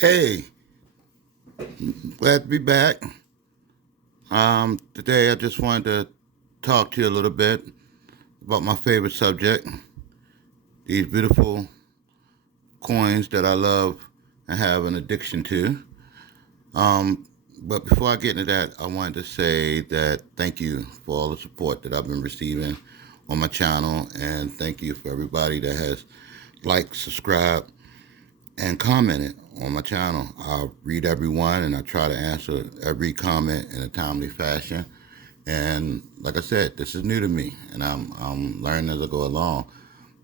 Hey, glad to be back. Today I just wanted to talk to you a little bit about my favorite subject, these beautiful coins that I love and have an addiction to. Um, but before I get into that, I wanted to say that thank you for all the support that I've been receiving on my channel, and thank you for everybody that has liked, subscribed, and commented on my channel. I read everyone and I try to answer every comment in a timely fashion. And like I said, this is new to me, and I'm learning as I go along.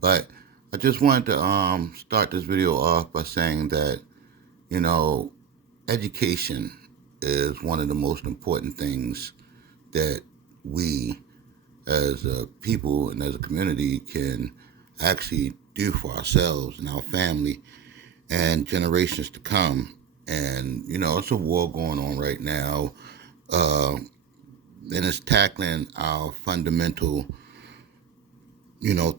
But I just wanted to start this video off by saying that you know education is one of the most important things that we as a people and as a community can actually do for ourselves and our family and generations to come. And it's a war going on right now, uh, and it's tackling our fundamental,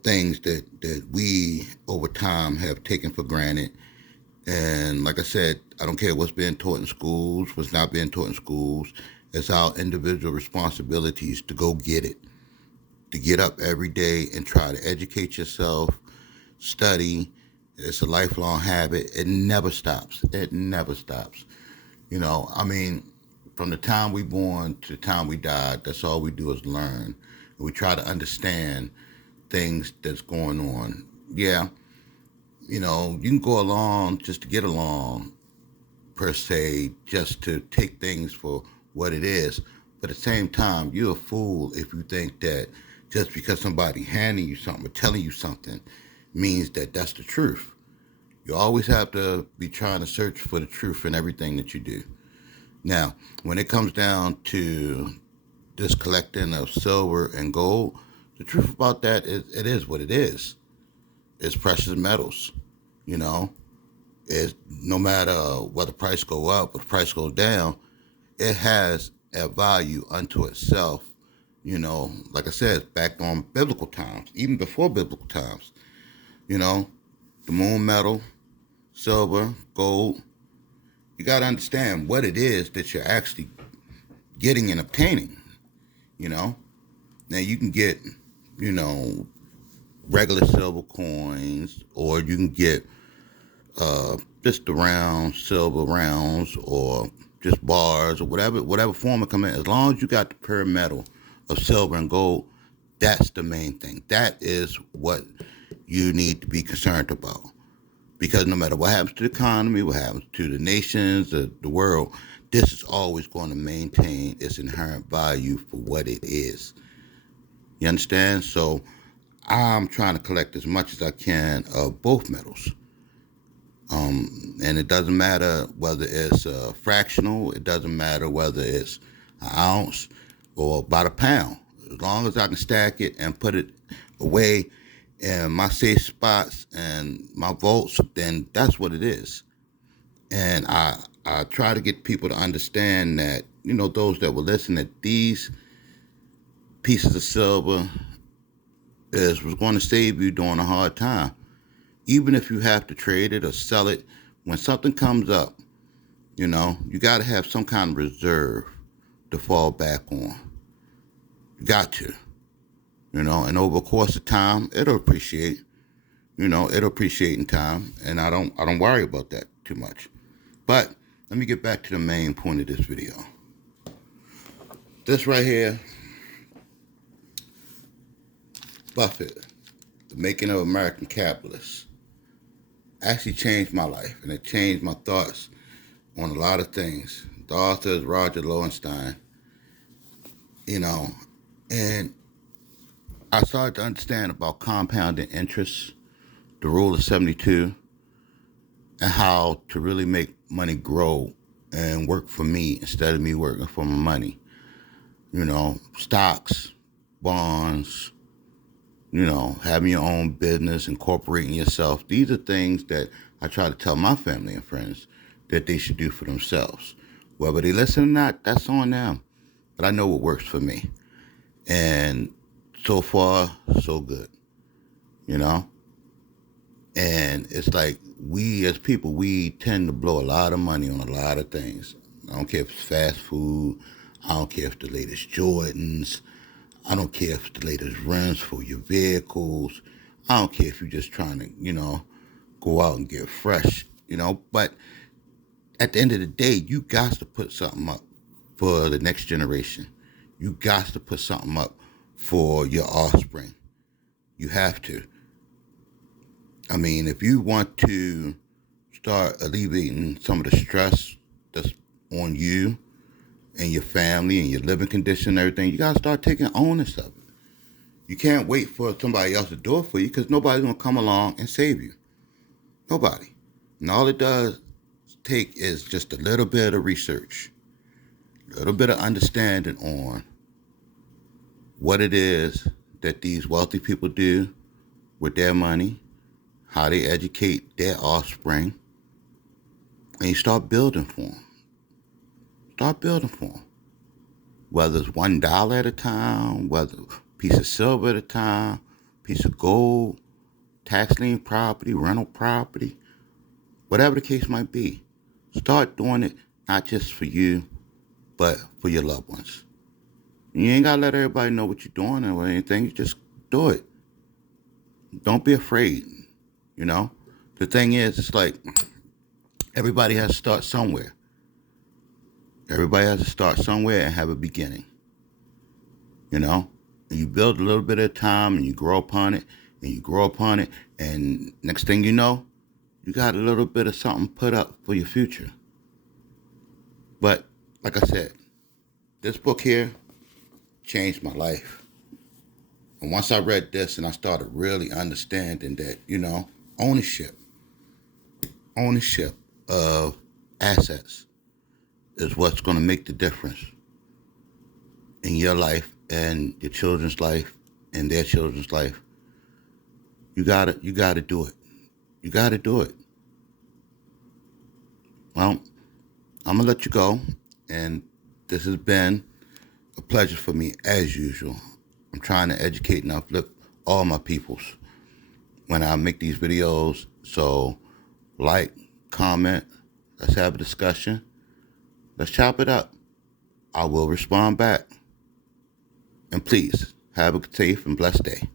things that we over time have taken for granted. And like I said, I don't care what's being taught in schools, what's not being taught in schools. It's our individual responsibilities to go get it, to get up every day and try to educate yourself, study. It's a lifelong habit. It never stops. It never stops. I mean, from the time we born to the time we die, that's all we do is learn. We try to understand things that's going on. Yeah, you can go along just to get along, per se, just to take things for what it is. But at the same time, you're a fool if you think that just because somebody handing you something or telling you something means that that's the truth. You always have to be trying to search for the truth in everything that you do. Now, when it comes down to this collecting of silver and gold, the truth about that is it is what it is. It's precious metals. You know, it's no matter what the price go up or the price goes down, it has a value unto itself. Like I said, back on biblical times, even before biblical times. You know, the moon metal, silver, gold. You got to understand what it is that you're actually getting and obtaining. You know, now you can get, you know, regular silver coins, or you can get just the round silver rounds, or just bars, or whatever form it come in. As long as you got the pure metal of silver and gold, that's the main thing. That is what you need to be concerned about. Because no matter what happens to the economy, what happens to the nations, the world, this is always going to maintain its inherent value for what it is. You understand? So I'm trying to collect as much as I can of both metals. And it doesn't matter whether it's fractional, it doesn't matter whether it's an ounce or about a pound. As long as I can stack it and put it away in my safe spots and my vaults, then that's what it is. And I try to get people to understand that, those that will listen, that these pieces of silver was going to save you during a hard time. Even if you have to trade it or sell it, when something comes up, you got to have some kind of reserve to fall back on. You got to, and over the course of time, it'll appreciate. It'll appreciate in time, and I don't worry about that too much. But let me get back to the main point of this video. This right here, Buffett, The Making of American Capitalists, actually changed my life, and it changed my thoughts on a lot of things. The author is Roger Lowenstein, and I started to understand about compounding interest, the rule of 72, and how to really make money grow and work for me instead of me working for my money. Stocks, bonds, having your own business, incorporating yourself. These are things that I try to tell my family and friends that they should do for themselves. Whether they listen or not, that's on them. But I know what works for me. And so far, so good, And it's like we as people, we tend to blow a lot of money on a lot of things. I don't care if it's fast food. I don't care if the latest Jordans. I don't care if the latest rims for your vehicles. I don't care if you're just trying to, go out and get fresh, But at the end of the day, you got to put something up for the next generation. You got to put something up for your offspring. You have to. I mean, if you want to start alleviating some of the stress that's on you and your family and your living condition and everything, you got to start taking ownership of it. You can't wait for somebody else to do it for you because nobody's going to come along and save you. Nobody. And all it does take is just a little bit of research, a little bit of understanding on what it is that these wealthy people do with their money, how they educate their offspring, and you start building for them. Start building for them. Whether it's $1 at a time, whether a piece of silver at a time, piece of gold, tax lien property, rental property, whatever the case might be. Start doing it not just for you, but for your loved ones. You ain't gotta let everybody know what you're doing or anything. You just do it. Don't be afraid. The thing is, it's like everybody has to start somewhere. Everybody has to start somewhere and have a beginning. And you build a little bit at a time and you grow upon it and you grow upon it. And next thing you know, you got a little bit of something put up for your future. But like I said, this book here changed my life. And once I read this and I started really understanding that, ownership of assets is what's going to make the difference in your life and your children's life and their children's life. You gotta do it. You gotta do it. Well, I'm gonna let you go, and this has been a pleasure for me as usual. I'm trying to educate and uplift all my peoples when I make these videos. So, like, comment, let's have a discussion. Let's chop it up. I will respond back. And please, have a safe and blessed day.